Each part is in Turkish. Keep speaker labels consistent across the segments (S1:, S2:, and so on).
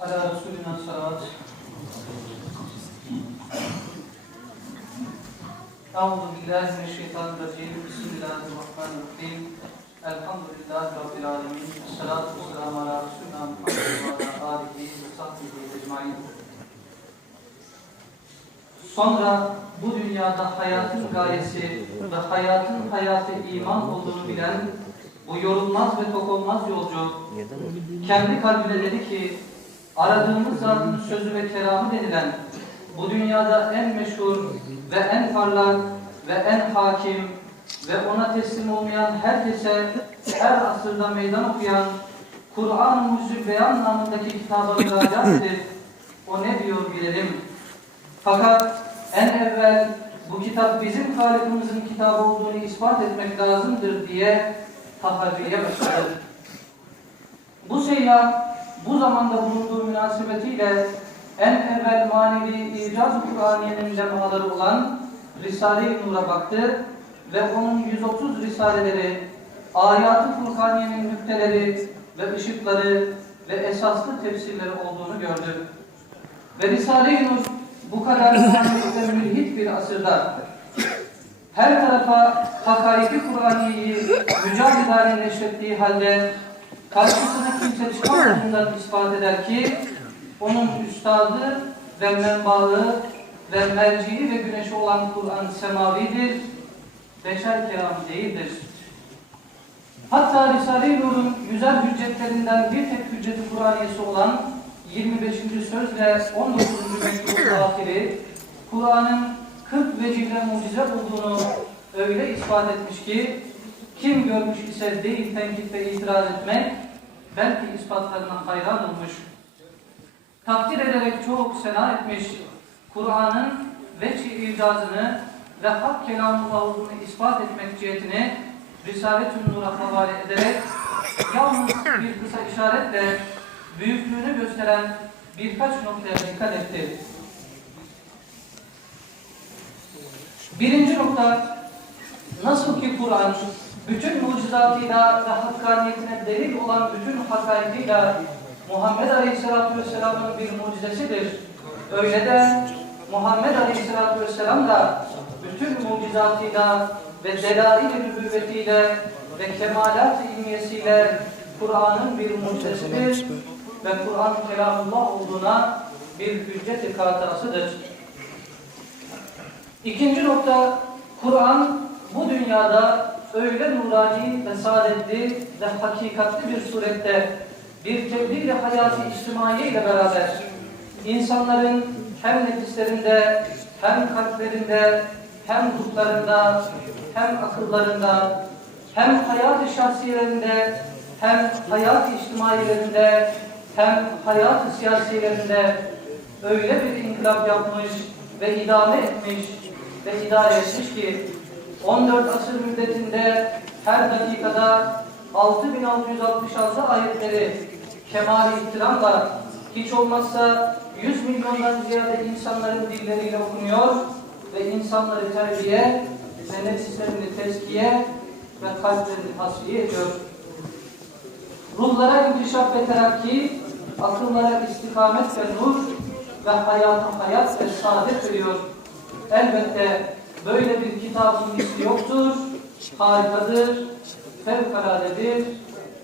S1: على رسولنا الصلاة أعوذ بالله من الشيطان الرجيم Sonra bu dünyada hayatın gayesi ve hayatın hayatı iman olduğunu bilen bu yorulmaz ve tok olmaz yolcu kendi kalbine dedi ki aradığımız zatın sözü ve kelamı denilen bu dünyada en meşhur ve en parlak ve en hakim ve ona teslim olmayan herkese her asırda meydan okuyan Kur'an-ı Mucizül Beyan namındaki kitaba müracaat o ne diyor bilelim. Fakat en evvel bu kitap bizim Halikimizin kitabı olduğunu ispat etmek lazımdır diye taharriye başladı. Bu seyyah bu zamanda bulunduğu münasebetiyle en evvel manevi icaz-ı Kur'aniyenin lemaları olan Risale-i Nur'a baktı ve onun 130 risaleleri, ayat-ı Furkaniye'nin nükteleri ve ışıkları ve esaslı tefsirleri olduğunu gördü. Ve Risale-i Nur bu kadar mülhit bir asırda her tarafa hakaiki Kur'aniye'yi mücadeleyle neşrettiği halde karşısına kimse çıkamadığından ispat eder ki onun üstadı ve menbaı ve merciği ve güneşi olan Kur'an semavidir, beşer kelamı değildir. Hatta Risale-i Nur'un güzel hüccetlerinden bir tek hücceti Kur'aniyesi olan 25. söz ve 19. mektubun ahiri Kur'an'ın 40 vecihle mucize olduğunu öyle ispat etmiş ki kim görmüş ise değil tenkit ve itiraz etmek belki ispatlarına hayran olmuş. Takdir ederek çok sena etmiş. Kur'an'ın veçi icazını ve hak kelamullah olduğunu ispat etmek cihetini Risalet-ü Nur'a havale ederek yalnız bir kısa işaretle büyüklüğünü gösteren birkaç noktaya dikkat etti. Birinci nokta, nasıl ki Kur'an bütün mucizatıyla ve hakkaniyetine delil olan bütün hakaikıyla Muhammed Aleyhisselatü Vesselam'ın bir mucizesidir. Öyle de Muhammed Aleyhisselatü Vesselam da bütün mucizatıyla ve delail-i nübüvvetiyle ve kemalat-ı ilmiyesiyle Kur'an'ın bir mucizesidir ve Kur'an kelamullah olduğuna bir hüccet-i katasıdır. İkinci nokta, Kur'an bu dünyada öyle nurani ve saadetli ve hakikatli bir surette bir tebliğ hayatı içtimaiye ile beraber insanların hem nefislerinde hem kalplerinde hem ruhlarında hem akıllarında hem hayat-ı şahsiyelerinde hem hayat-ı içtimaiyelerinde hem hayat-ı siyasilerinde öyle bir inkılap yapmış ve idame etmiş ve idare etmiş ki 14 asır müddetinde her dakikada 6666 ayetleri kemali ihtiramla hiç olmazsa 100 milyondan ziyade insanların dilleriyle okunuyor ve insanları terbiye ve nefislerini tezkiye ve kalplerini tasfiye ediyor. Ruhlara inkişaf ve terakki, akıllara istikamet ve nur ve hayata hayat ve saadet veriyor. Elbette böyle bir kitabın misli yoktur, harikadır, fevkaladedir,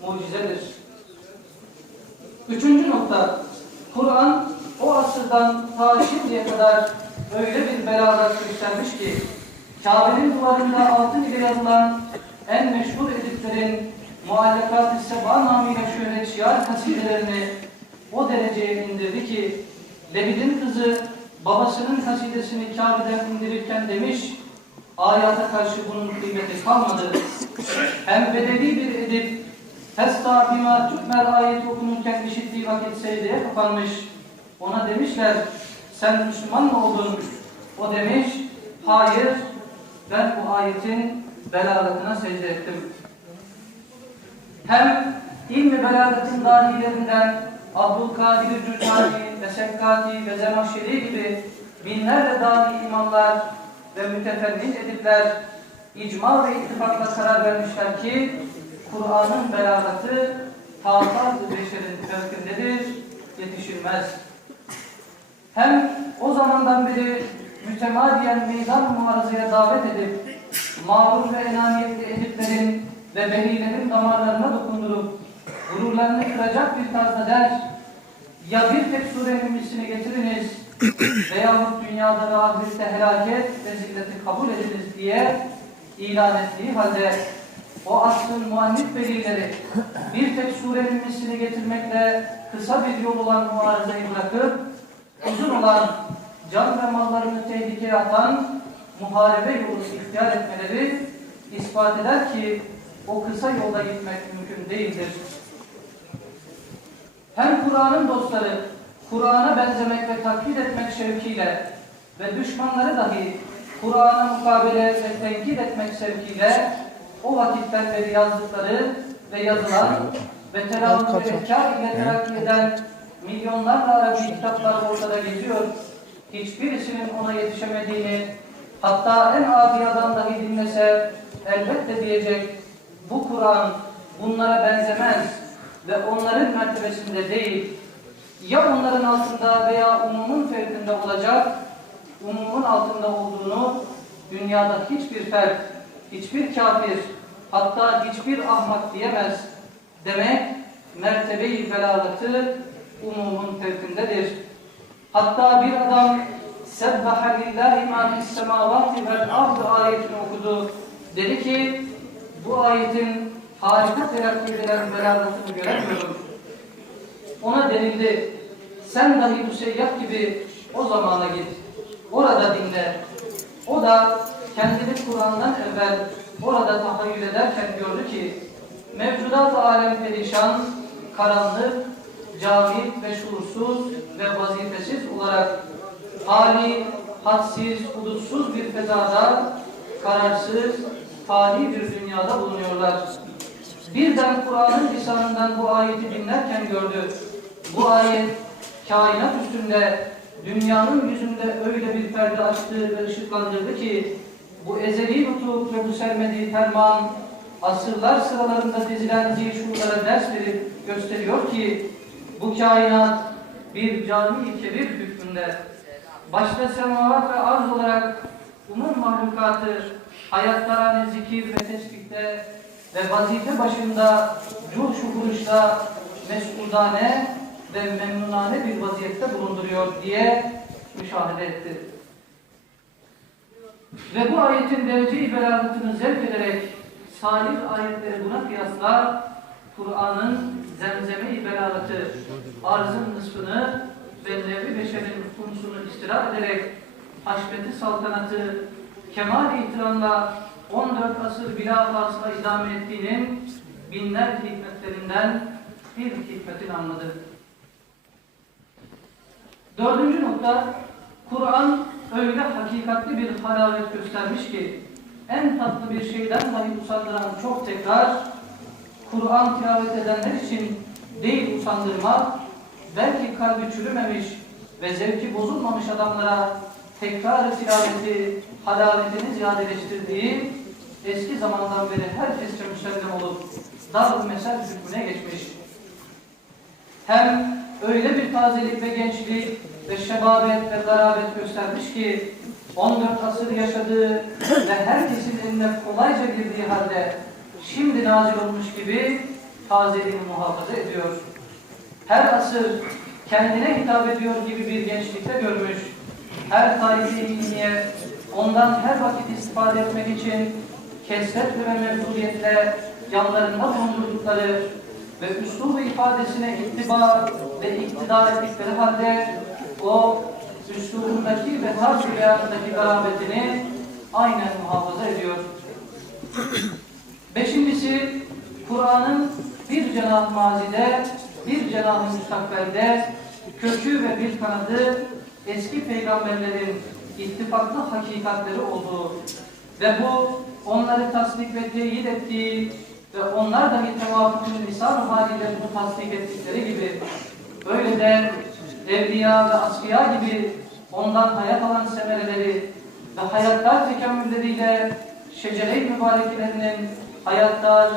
S1: mucizedir. Üçüncü nokta, Kur'an o asırdan ta şimdiye kadar öyle bir belagat göstermiş ki, Kabe'nin duvarında altın ile yazılan en meşhur ediplerin muallakat-ı seba namıyla şöyle şiar kasidelerini o dereceye indirdi ki, Lebid'in kızı babasının kasidesini Kabe'den indirirken demiş, ayata karşı bunun kıymeti kalmadı. Hem bedevi bir edip, Festa bima tükmer ayeti okunurken işittiği vakit secdeye kapanmış. Ona demişler, sen Müslüman mı oldun? O demiş, hayır, ben bu ayetin belagatına secde ettim. Hem ilmi belagatın dahilerinden Abdülkadir Cüccari ve Sekkati ve Zemahşeri gibi binlerce dahi imamlar ve mütefennin edipler icma ve ittifakla karar vermişler ki Kur'an'ın belagatı takat beşerin fevkindedir, yetişilmez. Hem o zamandan beri mütemadiyen meydan muharazaya davet edip mağrur ve enaniyetli ediplerin ve behilerin damarlarına dokundurup gururlarını kıracak bir tarzda der ya bir tek surenin mislini getiriniz veyahut dünyada ve ahirette helaket ve zilleti kabul ediniz diye ilan ettiği halde o asrın muannif velileri bir tek surenin mislini getirmekle kısa bir yol olan muharazayı bırakıp uzun olan can ve mallarını tehlikeye atan muharebe yolunu ihtiyar etmeleri ispat eder ki o kısa yolda gitmek mümkün değildir. Hem Kur'an'ın dostları Kur'an'a benzemek ve taklit etmek şevkiyle ve düşmanları dahi Kur'an'a mukabele ve tenkit etmek sevkiyle o vakitten beri yazdıkları ve yazılan ve teravih ve efkar ile terakki eden milyonlarla Arabi kitaplar ortada geziyor. Hiçbirisinin ona yetişemediğini hatta en adi adam dahi dinlese elbette diyecek bu Kur'an bunlara benzemez ve onların mertebesinde değil ya onların altında veya umumun fevkinde olacak umumun altında olduğunu dünyada hiçbir fert, hiçbir kafir, hatta hiçbir ahmak diyemez demek mertebeyi belagatı umumun fevkindedir. Hatta bir adam Sebbaha lillahi ma fis semavati vel ayetini okudu. Dedi ki bu ayetin harika telakki edilen belagatını göremiyorum. Ona denildi. Sen dahi bu seyyah gibi o zamana git. Orada dinle. O da kendini Kur'an'dan evvel orada tahayyül ederken gördü ki mevcudat alem perişan, karanlık, cahil ve şuursuz ve vazifesiz olarak hali, hadsiz, hudutsuz bir fezada, kararsız, fani bir dünyada bulunuyorlar. Birden Kur'an'ın lisanından bu ayeti dinlerken gördü. Bu ayet kainat üstünde, dünyanın yüzünde öyle bir perde açtı ve ışıklandırdı ki bu ezeli nutuk ve bu sermediği ferman asırlar sıralarında dizilen şuurlara ders verip gösteriyor ki bu kainat bir cami kebir hükmünde başta semavat ve arz olarak umum mahlukatı hayatlarane zikir ve tesbihte ve vazife başında cuh şukuruşta mesudane ve memnunane bir vaziyette bulunduruyor diye müşahede etti. Ve bu ayetin derece-i belagatını zevk ederek salih ayetleri buna kıyasla Kur'an'ın zemzeme-i belagatı arzın nısfını ve nevi beşerin humusunu istira ederek haşmeti saltanatı kemal itiranla 14 asır bila fasıla idame ettiğinin binler hikmetlerinden bir hikmetini anladı. Dördüncü nokta, Kur'an öyle hakikatli bir hararet göstermiş ki en tatlı bir şeyden dahi usandıran çok tekrar Kur'an tilavet edenler için değil usandırmak, belki kalbi çürümemiş ve zevki bozulmamış adamlara tekrar tilaveti, halaletini ziyadeleştirdiği eski zamandan beri herkesçe müsellem olup dar mesel hükmüne geçmiş. Hem öyle bir tazelik ve gençlik ve şebabet ve garabet göstermiş ki 14 asır yaşadığı ve herkesin eline kolayca girdiği halde şimdi nazil olmuş gibi tazeliğini muhafaza ediyor. Her asır kendine hitap ediyor gibi bir gençlikte görmüş. Her tarihi ilmiye ondan her vakit istifade etmek için kesret ve mevzuliyetle yanlarında bulundurdukları ve üslubu ifadesine ittiba ve iktidar ettikleri halde o üslubundaki ve tarz-ı garabetini aynen muhafaza ediyor. Beşincisi, Kur'an'ın bir cenah mazide, bir cenah müstakbelde, kökü ve bir kanadı eski peygamberlerin ittifaklı hakikatleri olduğu ve bu onları tasdik ve teyit ettiği ve onlar da bir tevafukun lisan haliyle bunu tasdik ettikleri gibi böyle de evliya ve asfiya gibi ondan hayat alan semereleri ve hayatlar tekemmülleriyle şecere-i mübarekelerinin hayatlar,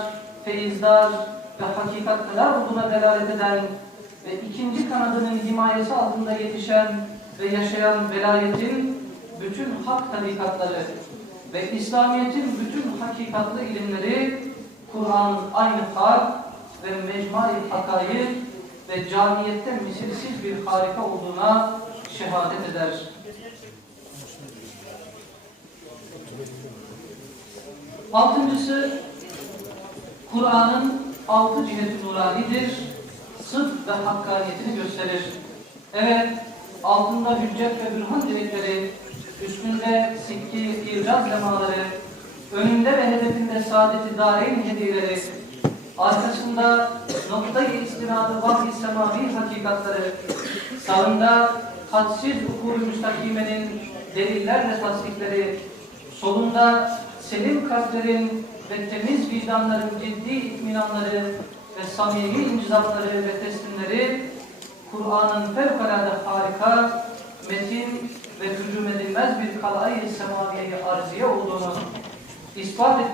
S1: feyizler ve hakikatler olduğuna delalet eden ve ikinci kanadının himayesi altında yetişen ve yaşayan velayetin bütün hak tarikatları ve İslamiyet'in bütün hakikatlı ilimleri Kur'an'ın aynı hak ve mecmai hakayı ve camiyette misilsiz bir harika olduğuna şehadet eder. Altıncısı, Kur'an'ın altı ciheti nuranidir, sıdk ve hakkaniyetini gösterir. Evet, altında hüccet ve bürhan direkleri, üstünde sikki, ircaz lemaları, önünde ve hedefinde saadeti dareyn hediyeleri, arkasında noktayı istinadı vahiy semavi hakikatları, sağında hadsiz ukul müstakimenin delillerle tasdikleri, solunda selim kalplerin ve temiz vicdanların ciddi itminanları ve samimi incizatları ve teslimleri Kur'an'ın fevkalade harika, metin ve hücum edilmez bir kalayı semaviye arziye olduğunu ispat, et,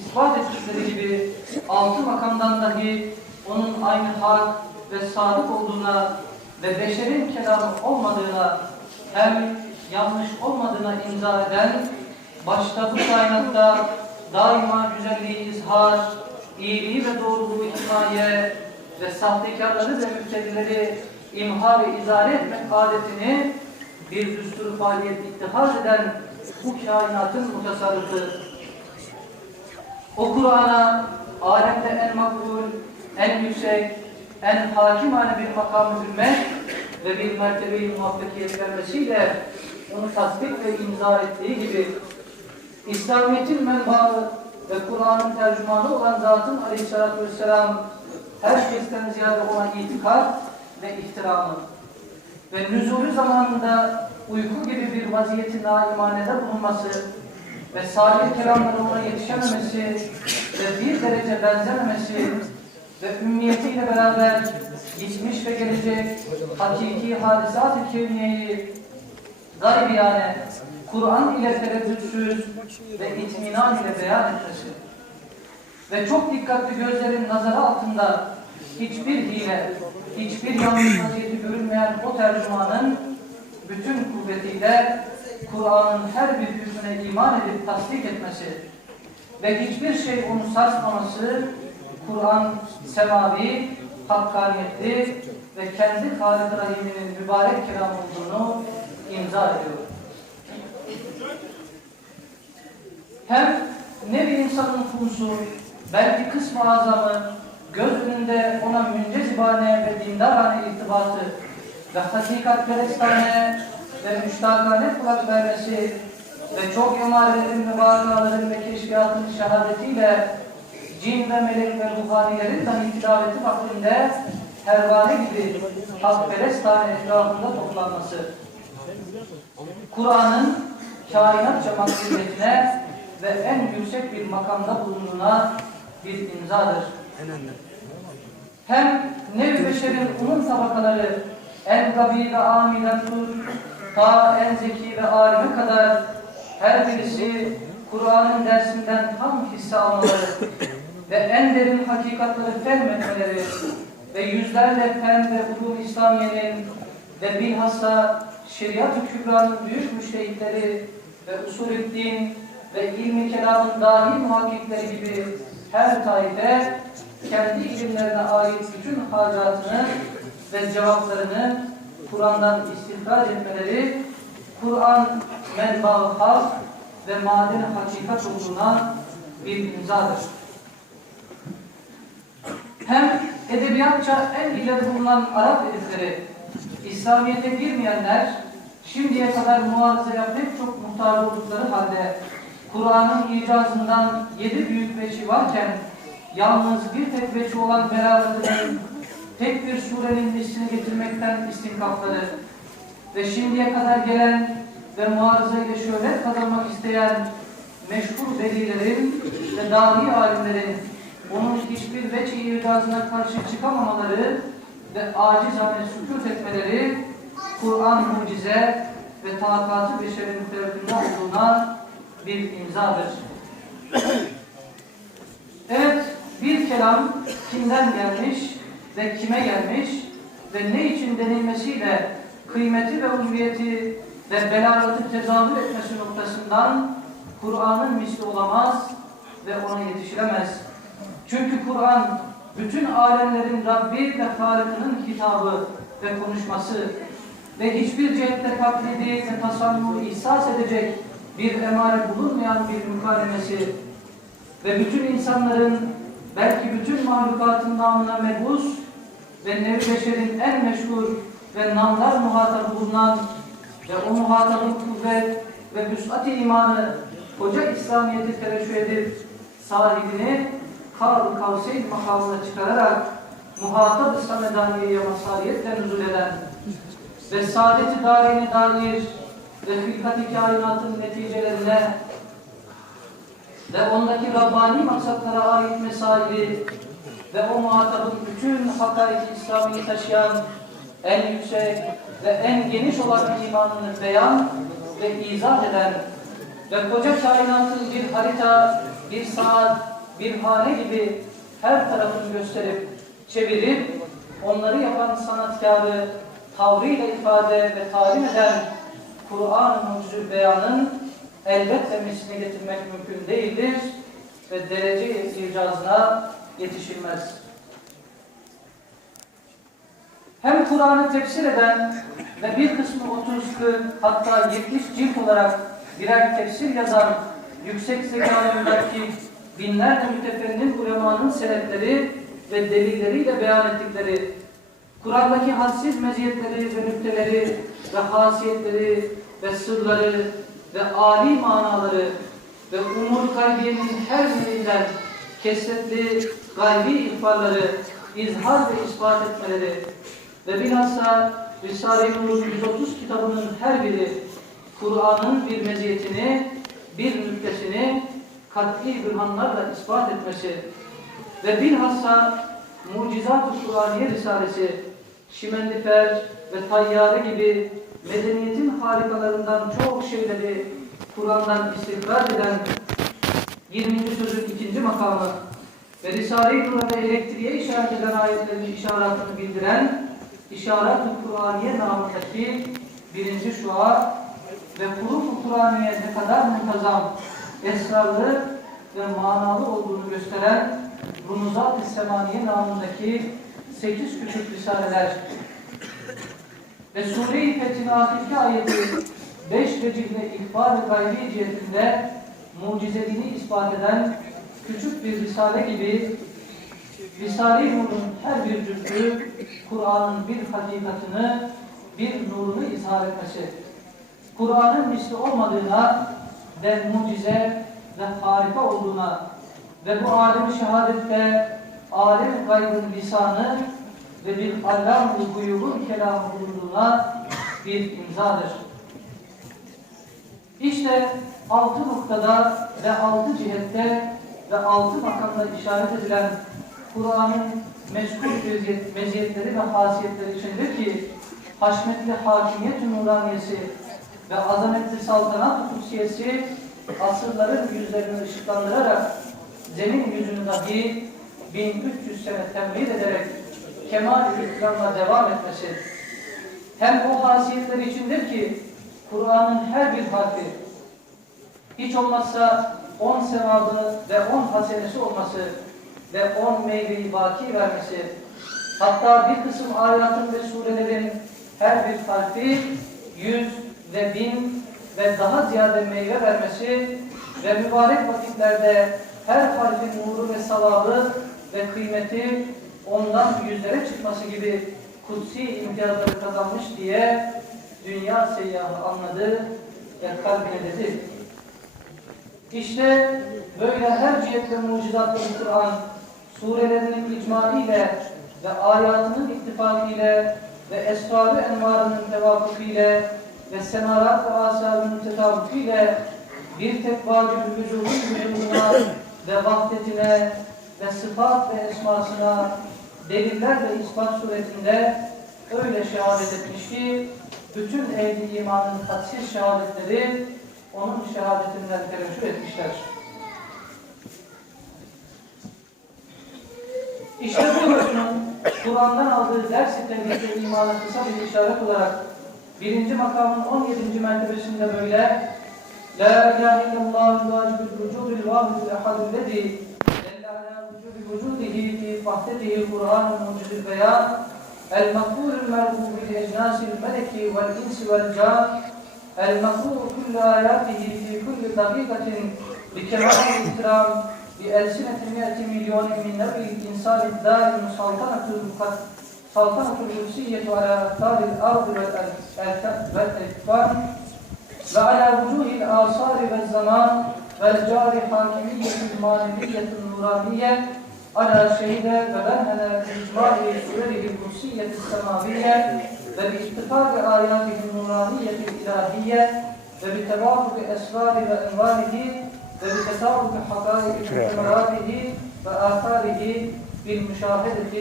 S1: ispat ettikleri gibi altı makamdan dahi onun aynı hak ve sadık olduğuna ve beşerin kelamı olmadığına hem yanlış olmadığına imza eden başta bu kainatta daima güzelliği izhar, iyiliği ve doğruluğu himaye ve sahtekarları ve müftedileri imha ve izale etmek adetini bir düstur faaliyet ittihaz eden bu kainatın mutasarrıfı. O Kur'an'a alemde en makbul, en yüksek, en hakimane bir makamı hürmet ve bir mertebeyi muvaffakiyet vermesiyle onu tasdik ve imza ettiği gibi İslamiyet'in menbaı ve Kur'an'ın tercümanı olan zatın aleyhissalatü vesselam herkesten ziyade olan itikat ve ihtiramı ve nüzulü zamanında uyku gibi bir vaziyeti naimanede bulunması ve salih kelamlara ona yetişememesi ve bir derece benzememesi ve ümmiyetiyle beraber geçmiş ve gelecek hakiki hadisat-ı kevniyeyi gaybiyane Kur'an ile tereddütsüz ve itminan ile beyan etmesi. Ve çok dikkatli gözlerin nazarı altında hiçbir hile, hiçbir yanlış vaziyeti görünmeyen o tercümanın bütün kuvvetiyle Kur'an'ın her bir hükmüne iman edip tasdik etmesi ve hiçbir şey onu sarsmaması Kur'an semavi, hakkaniyetli ve kendi Halik Rahim'inin mübarek kelam olduğunu imza ediyor. Hem nevi insanın kurusu, belki kısmı azamı, göz önünde ona müncezibane ve dindarane irtibatı ve hakikatperestane ve müştakane kulak vermesi ve çok emarelerin ve vakaların ve keşfiyatın şehadetiyle cin ve melek ve ruhanilerin dahi tilaveti vaktinde pervane gibi hakperestane etrafında toplanması. Kur'an'ın kainatça maksudiyetine ve en yüksek bir makamda bulunduğuna bir imzadır. Hem nev beşerin umum tabakaları en gabi ve amiden tut, ta en zeki ve alime kadar her birisi Kur'an'ın dersinden tam hisse almaları ve en derin hakikatları fehmetmeleri ve yüzlerle fen ve ulum İslamiye'nin ve bilhassa şeriat-ı kübranın büyük müştehitleri ve usulüddin ve ilmi kelamın dahi muhakkikleri gibi her taife kendi ilimlerine ait bütün hacatını ve cevaplarını Kur'an'dan istihraç etmeleri Kur'an menba halk ve maden hakikat olduğuna bir imzadır. Hem edebiyatça en ileri bulunan Arap edipleri, İslamiyet'e girmeyenler şimdiye kadar muarızaya pek çok muhtar oldukları halde Kur'an'ın icazından yedi büyük veçi varken yalnız bir tek veçi olan belagatının tek bir surenin listini getirmekten istinkafları ve şimdiye kadar gelen ve muarıza ile şöhret kazanmak isteyen meşhur velilerin ve dahi alimlerin onun hiçbir veçi icazına karşı çıkamamaları ve acizane sükut etmeleri Kur'an mucize ve takatı beşerin fevkinde olduğuna bir imzadır. Evet, bir kelam kimden gelmiş ve kime gelmiş ve ne için denilmesiyle kıymeti ve ulviyeti ve belagatı tezahür etmesi noktasından Kur'an'ın misli olamaz ve ona yetişilemez. Çünkü Kur'an bütün alemlerin Rabbi ve Halık'ının hitabı ve konuşması ve hiçbir cihette taklidi ve tasannu ihsas edecek bir emare bulunmayan bir mukaremesi ve bütün insanların belki bütün mahlukatın namına mebus ve nevi beşerin en meşhur ve namlar muhatabı bulunan ve o muhatabın kuvvet ve vüsat-i imanı koca İslamiyet'i tereşüh edip sahibini Kal Kavseyn makamına çıkararak muhatap İslamedaniye'ye masaliyetle nüzul eden ve saadet-i dair ve hilkat-i kainatın neticelerine ve ondaki Rabbani maksatlara ait mesaili ve o muhatabın bütün hakaik İslami'yi taşıyan en yüksek ve en geniş olan imanını beyan ve izah eden ve koca kainatın bir harita, bir saat, bir hane gibi her tarafını gösterip, çevirip, onları yapan sanatkarı tavrıyla ifade ve talim eden Kur'an-ı Beyan'ın elbette misline getirmek mümkün değildir ve derece icazına yetişilmez. Hem Kur'an'ı tefsir eden ve bir kısmı 30 40 hatta 70 cilt olarak birer tefsir yazan yüksek zekalarındaki binlerce mütefennin ulemanın senetleri ve delilleriyle beyan ettikleri Kur'an'daki hadsiz meziyetleri ve nükteleri ve hasiyetleri ve sırları ve âli manaları ve umur kalbiyenin her birinden kesretli gaybi ihbarları izhar ve ispat etmeleri ve bilhassa Risale-i Nur'un 130 kitabının her biri Kur'an'ın bir meziyetini, bir nüktesini kat'i bürhanlarla ispat etmesi ve bilhassa Mucizat-ı Kur'aniye Risalesi, Şimendifer ve Tayyare gibi medeniyetin harikalarından çok şeyleri Kur'an'dan istikrar eden 20. sözün ikinci makamı ve Risale-i Nur'a ve elektriğe işaret eden ayetlerin işaretini bildiren İşaret-ı Kur'aniye namındaki birinci şua ve huruf-u Kur'aniye ne kadar muntazam, esrarlı ve manalı olduğunu gösteren Rumuzat-ı Semaniye namındaki sekiz küçük risaleler ve Sure-i Fetih'in ahirki ayeti beş vecihle ihbar ve gaybi cihetinde mucizeliğini ispat eden küçük bir risale gibi Risale-i Nur'un her bir cüzü Kur'an'ın bir hakikatını, bir nurunu izhar etmesi. Kur'an'ın misli olmadığına ve mucize ve harika olduğuna ve bu alem-i şehadette alem gaybın lisanı ve bir allam-ı guyubun kelamı bulunduğuna bir imzadır. İşte altı noktada ve altı cihette ve altı makamda işaret edilen Kur'an'ın meziyet, meziyetleri ve hasiyetleri içindir ki haşmetli hakimiyet-i nuraniyesi ve azametli saltanat kutsiyesi asırların yüzlerini ışıklandırarak zemin yüzünü dahi 1300 sene tembih ederek kemal-i devam etmesi hem o hasiyetler içindir ki Kur'an'ın her bir harfi hiç olmazsa on sevabı ve on hasenesi olması ve on meyveyi baki vermesi hatta bir kısım ayatın ve surelerin her bir harfi yüz ve bin ve daha ziyade meyve vermesi ve mübarek vakitlerde her harfin nuru ve savabı ve kıymeti ondan yüzlere çıkması gibi kutsi imtiyazları kazanmış diye dünya seyyahı anladı ve kalbine dedi. İşte böyle her cihetle mucizatlı Kur'an, surelerinin icmaiyle ve ayatının ittifakiyle ve esrar-ı envarının tevafukiyle ve semarat ve asabının tetabukiyle bir tek vacib-ü vücudun vücuduna ve vahdetine ve sıfat ve esmasına deliller ve ispat suretinde öyle şehadet etmiş ki bütün ehli imanın katsız şehadetleri onun şehadetinden tereşür etmişler. İşte bu görüşün Kur'an'dan aldığı ders-i tevhid imana kısa bir işaret olarak birinci makamın 17. mertebesinde böyle La ilahe illallah vacibül vücudül vahidül ehadüllezi Delle ala vücudü vücudihi محفظه القرآن موجب البيان المقبول المرغوب بالإجناس الملكي والإنس والجان المقروء كل آياته في كل دقيقة بكمال الإكرام بألسنة مئة مليون من نبي الإنسان الدائم سلطنة سلطنة القدسية على أثار الأرض والأكفان وعلى وجوه الآثار والزمان والجار حاكمية المانوية النورانية على شهد وبنهنا بإجماع سورة القدسية السماوية وباتفاق آياته النورانية الإلهية وبتوافق أسرار وأنواره وبتسابق حقائق ثمراته وآثاره بالمشاهدة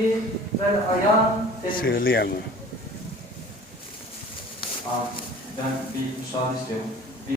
S1: والعيان
S2: Söyleyelim.
S3: Abi ben bir müsaade istiyorum.